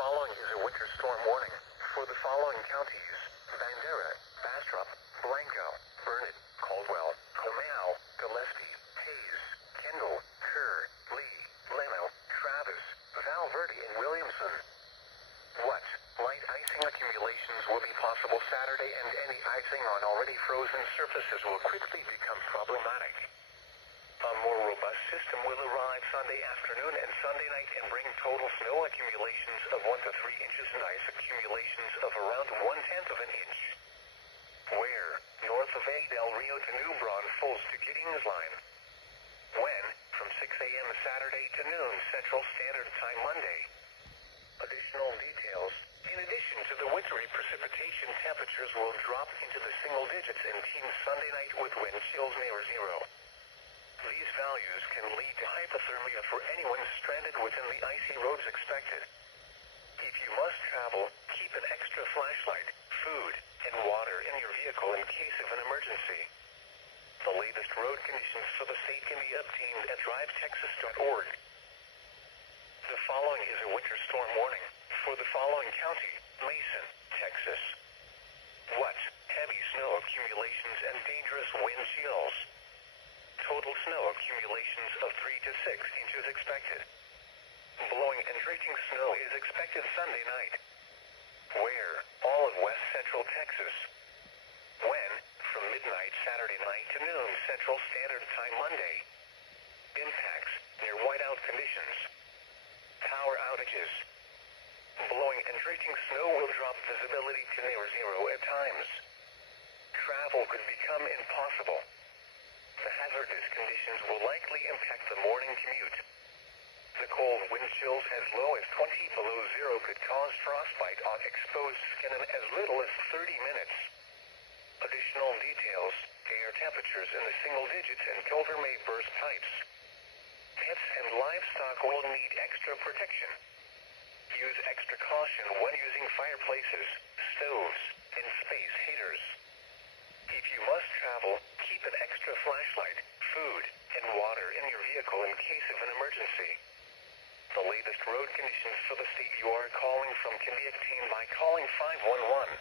following is a winter storm warning for the following counties: Bandera, Bastrop, Blanco, Burnett, Caldwell, Comau, Gillespie, Hayes, Kendall, Kerr, Lee, Llano, Travis, Val Verde, and Williamson. What? Light icing accumulations will be possible Saturday, and any icing on already frozen surfaces will quickly become problematic. A more robust system will arrive Sunday afternoon and Sunday night and bring total snow accumulations of 1 to 3 inches and ice accumulations of around 1/10 of an inch. Where? North of A Del Rio to New Braunfels to Giddings Line. When? From 6 a.m. Saturday to noon Central Standard Time Monday. Additional details. In addition to the wintry precipitation, temperatures will drop into the single digits in teens Sunday night with wind chills near zero. These values can lead to hypothermia for anyone stranded within the icy roads expected. If you must travel, keep an extra flashlight, food, and water in your vehicle in case of an emergency. The latest road conditions for the state can be obtained at drivetexas.org. The following is a winter storm warning for the following county: Mason, Texas. What? Heavy snow accumulations and dangerous wind chills. Total snow accumulations of 3 to 6 inches expected. Blowing and drifting snow is expected Sunday night. Where? All of west central Texas. When? From midnight Saturday night to noon Central Standard Time Monday. Impacts: near whiteout conditions. Power outages. Blowing and drifting snow will drop visibility to near zero at times. Travel could become impossible. The hazardous conditions will likely impact the morning commute. The cold wind chills as low as 20 below zero could cause frostbite on exposed skin in as little as 30 minutes. Additional details: air temperatures in the single digits and colder may burst pipes. Pets and livestock will need extra protection. Use extra caution when using fireplaces, stoves, and space heaters. If you must travel, keep an extra flashlight, food, and water in your vehicle in case of an emergency. The latest road conditions for the state you are calling from can be obtained by calling 511.